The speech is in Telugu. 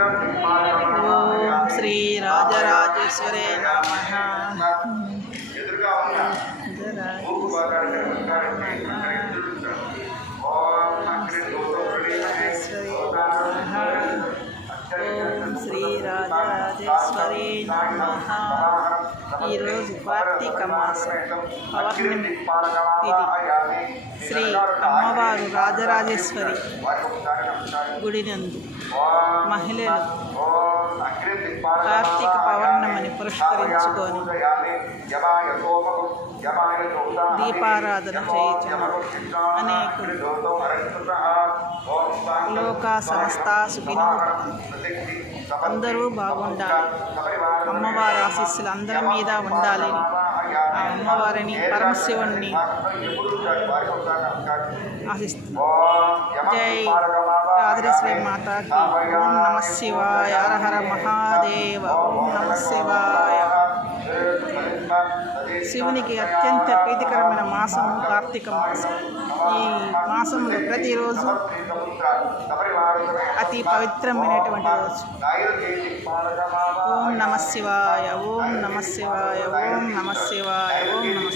ఓం శ్రీ రాజరాజేశ్వరే నమః. ఓం శ్రీ రాజరాజేశ్వరే నమః. ఈరోజు కార్తీక మాసం పౌర్ణమి తిథి. శ్రీ అమ్మవారు రాజరాజేశ్వరి గుడి నందు మహిళలు కార్తీక పౌర్ణమిని పురస్కరించుకొని దీపారాధన చేయుచున్నారు. అనేకులు లోకా సమస్త సుఖినో అందరూ బాగుండాలి, అమ్మవారి ఆశీస్సులు అందరి మీద ఉండాలని ఆ అమ్మవారిని పరమశివుణ్ణి ఆశిస్తున్నాను. జై రాజరాజేశ్వరి మాతాకి. ఓం నమ శివాయ. హర హర మహాదేవ. ఓం నమ శివాయ. శివునికి అత్యంత ప్రీతికరమైన మాసము కార్తీక మాసం. ఈ మాసంలో ప్రతిరోజు అతి పవిత్రమైనటువంటి రోజు. ఓం నమ శివాయ. ఓం నమ శివాయ. ఓం నమ శివాయ. ఓం నమ